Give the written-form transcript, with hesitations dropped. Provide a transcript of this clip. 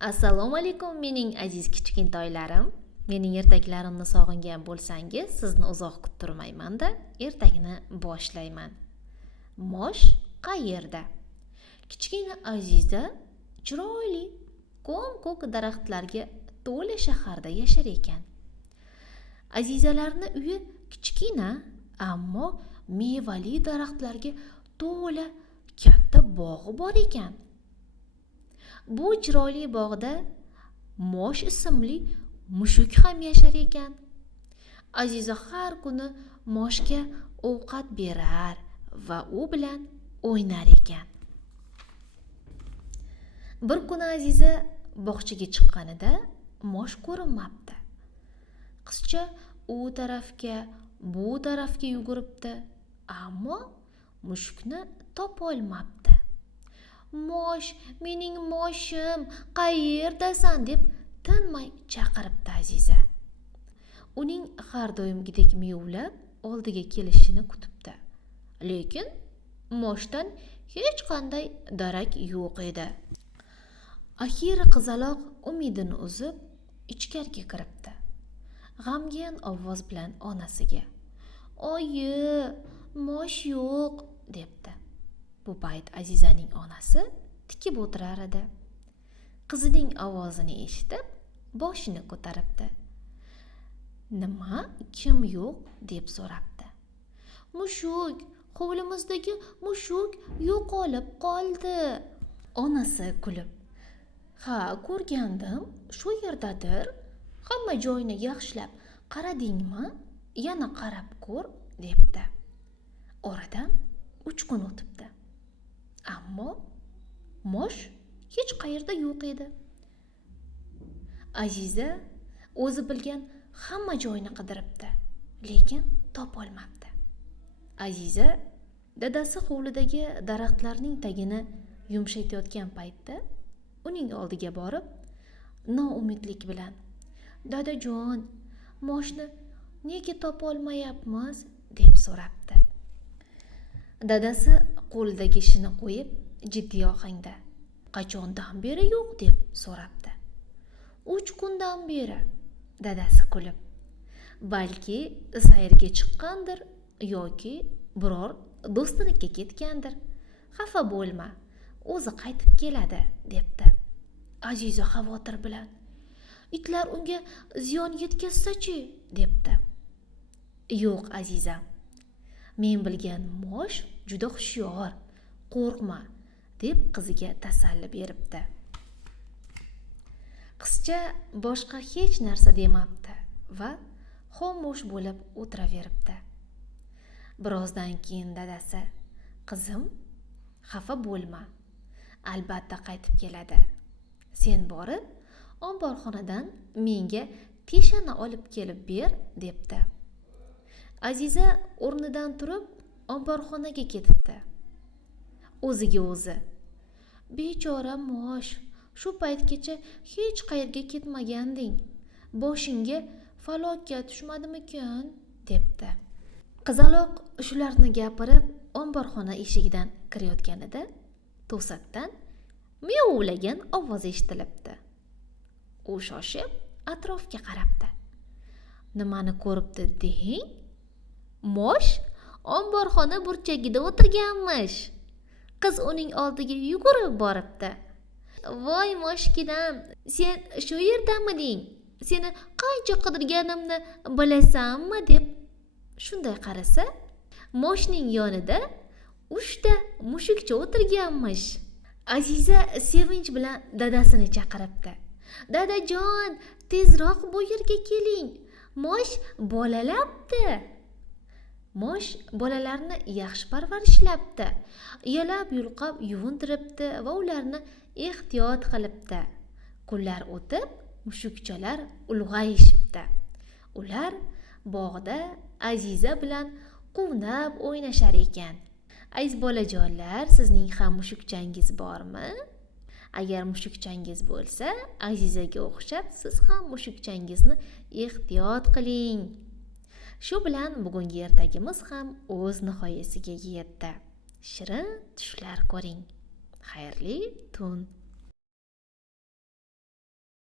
Assalomu alaykum mening aziz kichkintoylarim. Mening ertaklarimni sog'ingan bo'lsangiz, sizni uzoq kuttirmayman-da, ertakni boshlayman. Mosh qayerda? Kichkina Aziza chiroyli, ko'm-ko'k daraxtlarga to'la shaharda yashar ekan. Azizalarning uyi kichkina, ammo mevali daraxtlarga to'la katta bog'i bor ekan. Bu chiroyli bog'da Mosh ismli mushuk ham yashar ekan. Aziza har kuni Moshga ovqat berar va u bilan o'ynar ekan. Bir kuni Aziza bog'chaga chiqqanida Mosh ko'rinmabdi. Qizcha u tarafga, bu tarafga yuguribdi, ammo mushukni topa olmabdi. Mosh, mening moshim, qayerdasan deb tinmay chaqiribdi Aziza. Uning har doimgidek miyovlab oldiga kelishini kutibdi. Lekin moshdan hech qanday darak yo'q edi. Axiri qizaloq umidini uzib ichkariga kiribdi. G'amgin ovoz bilan onasiga: "Oyi, mosh yo'q" debdi. Bu payt Azizaning onasi tikib o'tirar edi. Qizining ovozini eshitib, boshini ko'taribdi. "Nima? Kim yo'q?" deb so'rabdi. "Mushuk, hovlimizdagi mushuk yo'qolib qoldi." Onasi kulib: "Ha, ko'rgandim, shu yerdadir. Hamma joyini yaxshilab qaradingmi? Yana qarab ko'r" debdi. Oradan 3 kun o'tibdi. Ammo mosh hech qayerda yo'q edi. Aziza o'zi bilgan hamma joyni qidiribdi, lekin topolmabdi. Aziza dadasi hovlidagi daraxtlarning tagini yumshatayotgan paytda uning oldiga borib, noumidlik bilan: "Dadajon, moshni nega topolmayapmiz?" deb so'rabdi. Dadasi qo'lidagi ishini qo'yib, jiddiy ohangda: "Qachondan beri yo'q?" deb so'rabdi. 3 kundan beri, dadasi kulib. "Balki sayrga chiqqandir yoki biror do'stinikiga ketgandir. Xafa bo'lma, o'zi qaytib keladi" debdi. Aziza xavotir bilan: "Itlar unga ziyon yetkazsa-chi?" debdi. "Yo'q azizam, men bilgan mosh juda hushyor, qo'rqma" deb qiziga tasalli beribdi. Qizcha boshqa hech narsa demabdi va xomush bo'lib o'tiraveribdi. Birozdan keyin dadasi: "Qizim, xafa bo'lma, albatta qaytib keladi. Sen borib, omborxonadan menga teshani olib kelib ber" debdi. Aziza o'rnidan turib omborxonaga ketibdi. O'ziga o'zi: "Bechora mosh, shu paytgacha hech qayerga ketmaganding. Boshingga falokat tushmadimikan?" debdi. Qizaloq shularni gapirib omborxona eshigidan kirayotganida to'satdan miyovlagan ovoz eshitilibdi. U shoshib atrofga qarabdi. Nimani ko'ribdi deng? Mosh omborxona burchagida o'tirganmish. Qiz uning oldiga yugurib boribdi. "Voy moshkinam, sen shu yerdamiding? Seni qancha qidirganimni bilasanmi?" deb shunday qarasa, moshning yonida 3 ta mushukcha o'tirganmish. Aziza sevinch bilan dadasini chaqiribdi. "Dadajon, tezroq bu yerga keling. Mosh bolalabdi." Mosh bolalarni yaxshi parvarishlabdi. Yalab-yulqab yuvintiribdi va ularni ehtiyot qilibdi. Kunlar o'tib, mushukchalar ulg'ayishibdi. Ular bog'da Aziza bilan quvnab o'ynashar ekan. Aziz bolajonlar, sizning ham mushukchangiz bormi? Agar mushukchangiz bo'lsa, Azizaga o'xshab siz ham mushukchangizni ehtiyot qiling. Shu bilan bugungi ertagimiz ham o'z nihoyasiga yetdi. Shirin tushlar ko'ring. Xayrli tun.